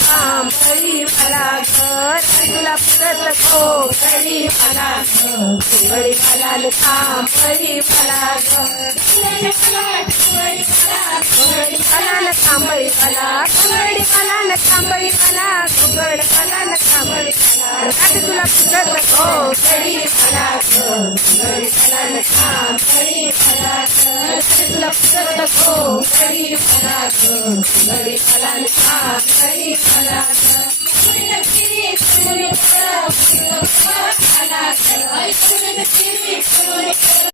काम करी मला घर तुला पुरत हो करी मला घर काम करी मला घर थांबळी मला घुगडी मला थांबळी मला घुगड मला थांबळी मला तुला पुरत हो करी मला घर काम करी मला तुला पुरत हो करी मला घर काम करी मला